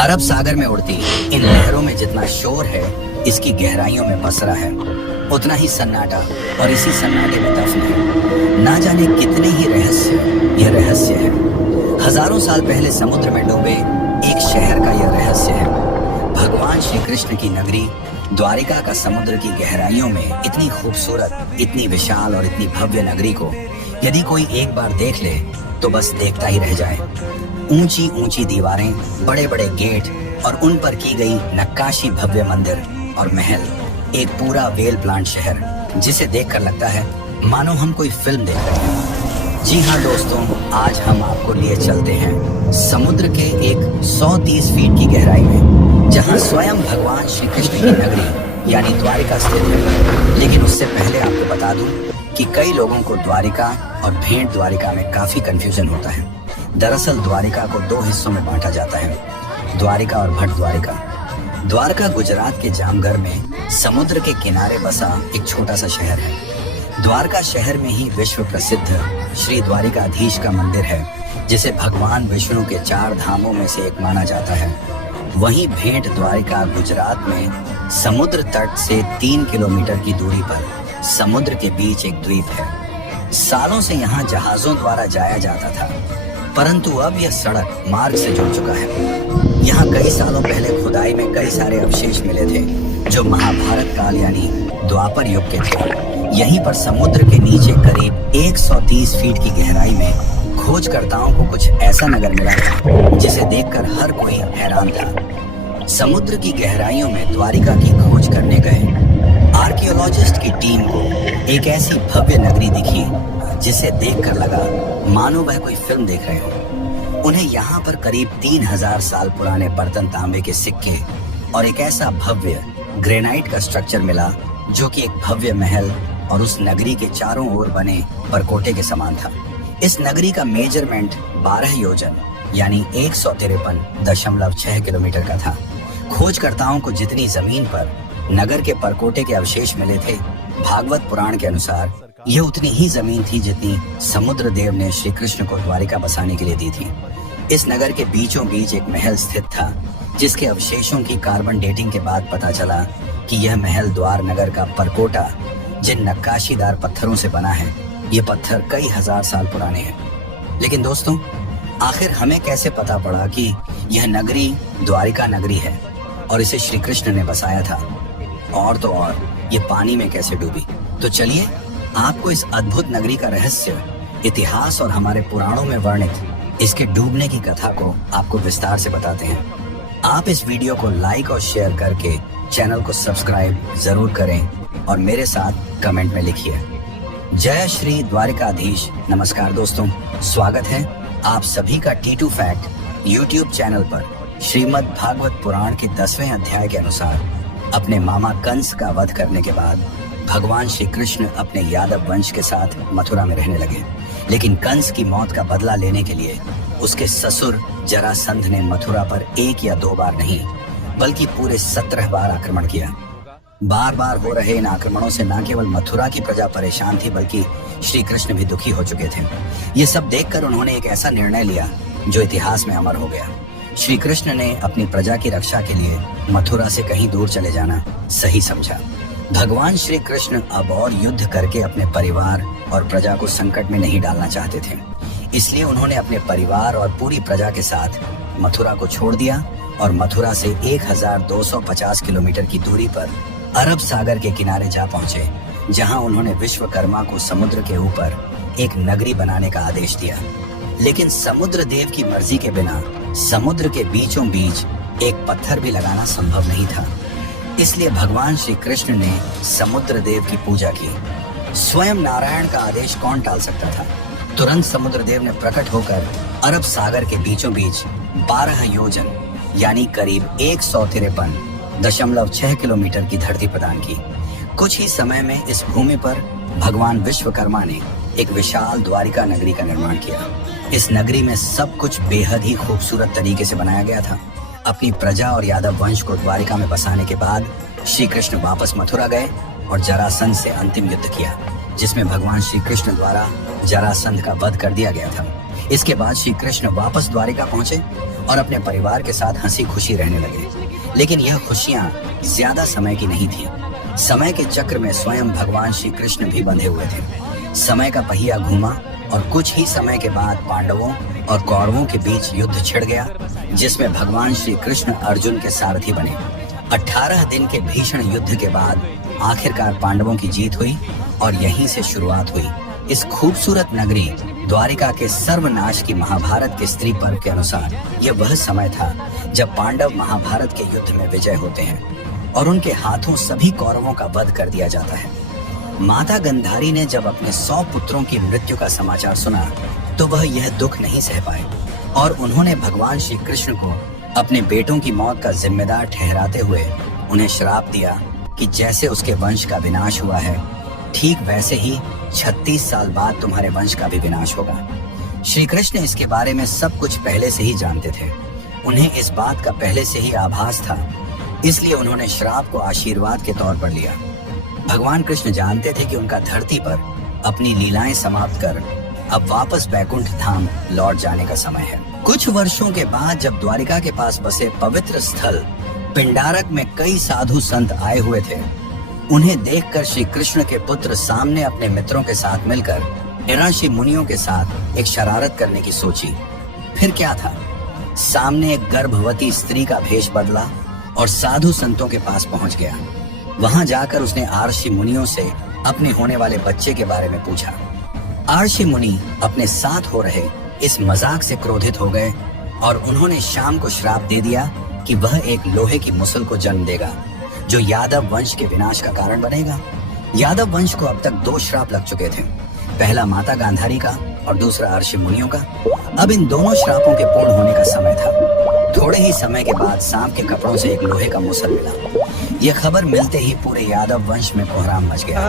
अरब सागर में उड़ती इन लहरों में जितना शोर है, इसकी गहराइयों में पसरा है, उतना ही सन्नाटा और इसी सन्नाटे में दफन है। ना जाने कितने ही यह रहस्य है। हजारों साल पहले समुद्र में डूबे एक शहर का यह रहस्य है। भगवान श्री कृष्ण की नगरी द्वारिका का समुद्र की गहराइयों में इतनी खूबसूरत, इतनी विशाल और इतनी भव्य नगरी को यदि कोई एक बार देख ले तो बस देखता ही रह जाए। ऊंची ऊंची दीवारें, बड़े बड़े गेट और उन पर की गई नक्काशी, भव्य मंदिर और महल, एक पूरा वेल प्लांट शहर जिसे देखकर लगता है मानो हम कोई फिल्म देख रहे हैं। जी हाँ दोस्तों, आज हम आपको लिए चलते हैं समुद्र के एक 130 फीट की गहराई में, जहाँ स्वयं भगवान श्री कृष्ण की नगरी यानी द्वारिका स्थित है। लेकिन उससे पहले आपको बता दूं कि कई लोगों को द्वारिका और भेंट द्वारिका में काफी कंफ्यूजन होता है। दरअसल द्वारिका को दो हिस्सों में बांटा जाता है, द्वारिका और भट द्वारिका। द्वारका गुजरात के जामघर में समुद्र के किनारे बसा एक छोटा सा शहर है। द्वारका शहर में ही विश्व प्रसिद्ध श्री द्वारिकाधीश का मंदिर है, जिसे भगवान विष्णु के 4 धामों में से एक माना जाता है। वहीं भेंट द्वारिका गुजरात में समुद्र तट से 3 किलोमीटर की दूरी पर समुद्र के बीच एक द्वीप है। सालों से यहाँ जहाजों द्वारा जाया जाता था, परंतु अब यह सड़क मार्ग से जुड़ चुका है। यहाँ कई सालों पहले खुदाई में कई सारे अवशेष मिले थे, जो महाभारत काल यानी द्वापर युग के थे। यहीं पर समुद्र के नीचे करीब 130 फीट की गहराई में खोजकर्ताओं को कुछ ऐसा नगर मिला था जिसे देखकर हर कोई हैरान था। समुद्र की गहराइयों में द्वारिका की खोज करने गए आर्कियोलॉजिस्ट की टीम को एक ऐसी भव्य नगरी दिखी जिसे देखकर लगा मानो वह कोई फिल्म देख रहे हो। उन्हें यहाँ पर करीब 3000 साल पुराने बर्तन, तांबे के सिक्के और एक ऐसा भव्य ग्रेनाइट का स्ट्रक्चर मिला जो कि एक भव्य महल और उस नगरी के चारों ओर बने परकोटे के समान था। इस नगरी का मेजरमेंट 12 योजन यानी 153.6 किलोमीटर का था। खोजकर्ताओं को जितनी जमीन पर नगर के परकोटे के अवशेष मिले थे, भागवत पुराण के अनुसार यह उतनी ही जमीन थी जितनी समुद्र देव ने श्री कृष्ण को द्वारिका बसाने के लिए दी थी। इस नगर के बीचों बीच एक महल स्थित था, जिसके अवशेषों की कार्बन डेटिंग के बाद पता चला कि यह महल द्वार नगर का परकोटा जिन नक्काशीदार पत्थरों से बना है, ये पत्थर कई हजार साल पुराने हैं। लेकिन दोस्तों, आखिर हमें कैसे पता पड़ा कि यह नगरी द्वारिका नगरी है और इसे श्री कृष्ण ने बसाया था? और तो और ये पानी में कैसे डूबी? तो चलिए आपको इस अद्भुत नगरी का रहस्य, इतिहास और हमारे पुराणों में वर्णित इसके डूबने की कथा को आपको विस्तार से बताते हैं। आप इस वीडियो को लाइक और शेयर करके चैनल को सब्सक्राइब जरूर करें और मेरे साथ कमेंट में लिखिए, जय श्री द्वारिकाधीश। नमस्कार दोस्तों, स्वागत है आप सभी का T2 फैक्ट यूट्यूब चैनल पर। श्रीमद् भागवत पुराण के 10वें अध्याय के अनुसार अपने मामा कंस का वध करने के बाद भगवान श्री कृष्ण अपने यादव वंश के साथ मथुरा में रहने लगे। लेकिन कंस की मौत का बदला लेने के लिए उसके ससुर जरासंध ने मथुरा पर 1 या 2 बार नहीं, बल्कि पूरे 17 बार आक्रमण किया। बार बार हो रहे इन आक्रमणों से न केवल मथुरा की प्रजा परेशान थी, बल्कि श्री कृष्ण भी दुखी हो चुके थे। ये सब देखकर उन्होंने एक ऐसा निर्णय लिया जो इतिहास में अमर हो गया। श्री कृष्ण ने अपनी प्रजा की रक्षा के लिए मथुरा से कहीं दूर चले जाना सही समझा। भगवान श्री कृष्ण अब और युद्ध करके अपने परिवार और प्रजा को संकट में नहीं डालना चाहते थे। इसलिए उन्होंने अपने परिवार और पूरी प्रजा के साथ मथुरा को छोड़ दिया और मथुरा से 1250 किलोमीटर की दूरी पर अरब सागर के किनारे जा पहुंचे, जहां उन्होंने विश्वकर्मा को समुद्र के ऊपर एक नगरी बनाने का आदेश दिया। लेकिन समुद्र देव की मर्जी के बिना समुद्र के बीचों बीच एक पत्थर भी लगाना संभव नहीं था। इसलिए भगवान श्री कृष्ण ने समुद्र देव की पूजा की। स्वयं नारायण का आदेश कौन टाल सकता था? तुरंत समुद्र देव ने प्रकट होकर अरब सागर के बीचों बीच 12 योजन यानी करीब 153.6 किलोमीटर की धरती प्रदान की। कुछ ही समय में इस भूमि पर भगवान विश्वकर्मा ने एक विशाल द्वारिका नगरी का निर्माण किया। इस नगरी में सब कुछ बेहद ही खूबसूरत तरीके से बनाया गया था। अपनी प्रजा और यादव वंश को द्वारिका में बसाने के बाद श्री कृष्ण वापस मथुरा गए और जरासंध से अंतिम युद्ध किया, जिसमें भगवान श्री कृष्ण द्वारा जरासंध का वध कर दिया गया था। इसके बाद श्री कृष्ण वापस द्वारिका पहुंचे और अपने परिवार के साथ हंसी खुशी रहने लगे। लेकिन यह खुशियां ज्यादा समय की नहीं थी। समय के चक्र में स्वयं भगवान श्री कृष्ण भी बंधे हुए थे। समय का पहिया घूमा और कुछ ही समय के बाद पांडवों और कौरवों के बीच युद्ध छिड़ गया, जिसमें भगवान श्री कृष्ण अर्जुन के सारथी बने। 18 दिन के भीषण युद्ध के बाद आखिरकार पांडवों की जीत हुई और यहीं से शुरुआत हुई इस खूबसूरत नगरी द्वारिका के सर्वनाश की महाभारत के स्त्री पर्व के अनुसार। यह वह समय था जब पांडव महाभारत के युद्ध में विजय होते हैं और उनके हाथों सभी कौरवों का वध कर दिया जाता है। माता गंधारी ने जब अपने 100 पुत्रों की मृत्यु का समाचार सुना तो वह यह दुख नहीं सह पाए और उन्होंने भगवान श्री कृष्ण को अपने बेटों की मौत का जिम्मेदार ठहराते हुए उन्हें श्राप दिया कि जैसे उसके वंश का विनाश हुआ है, ठीक वैसे ही 36 साल बाद तुम्हारे वंश का भी विनाश होगा। श्री कृष्ण इसके बारे में सब कुछ पहले से ही जानते थे। उन्हें इस बात का पहले से ही आभास था, इसलिए उन्होंने श्राप को आशीर्वाद के तौर पर लिया। भगवान कृष्ण जानते थे कि उनका धरती पर अपनी लीलाएं समाप्त कर अब वापस बैकुंठ धाम लौट जाने का समय है। कुछ वर्षों के बाद जब द्वारिका के पास बसे पवित्र स्थल पिंडारक में कई साधु संत आए हुए थे, उन्हें देखकर श्री कृष्ण के पुत्र सामने अपने मित्रों के साथ मिलकर ऋषि मुनियों के साथ एक शरारत करने की सोची। फिर क्या था, सामने एक गर्भवती स्त्री का भेष बदला और साधु संतों के पास पहुंच गया। वहां जाकर उसने आर्षि मुनियों से अपने होने वाले बच्चे के बारे में पूछा। आर्षि मुनि अपने साथ हो रहे इस मजाक से क्रोधित हो गए और उन्होंने शाम को श्राप दे दिया कि वह एक लोहे की मुसल को जन्म देगा जो यादव वंश के विनाश का कारण बनेगा। यादव वंश को अब तक 2 श्राप लग चुके थे, पहला माता गांधारी का और दूसरा आर्षि मुनियों का। अब इन दोनों श्रापों के पूर्ण होने का समय था। थोड़े ही समय के बाद सांप के कपड़ों से एक लोहे का मुसल मिला। यह खबर मिलते ही पूरे यादव वंश में कोहराम मच गया।